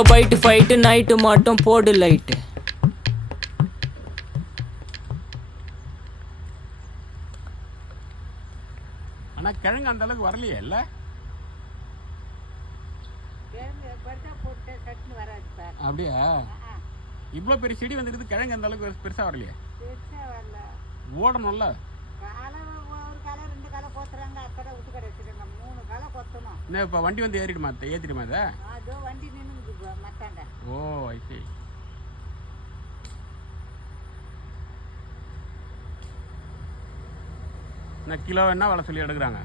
இப்போ byte fight night மட்டும் போடு லைட்டு. ஆனா கிழங்கு அந்த அளவுக்கு வரலையே இல்ல? அப்படியா? இவ்வளோ பெரிய செடி வந்துருக்குது, கிழங்கு அந்த அளவுக்கு பெருசா வரலையே? ஓடணும்ல. என்ன இப்போ வண்டி வந்து ஏற்றிடுமா அதை? ஓ ஐ சி. என்ன கிலோ என்ன விலை சொல்லி எடுக்கிறாங்க?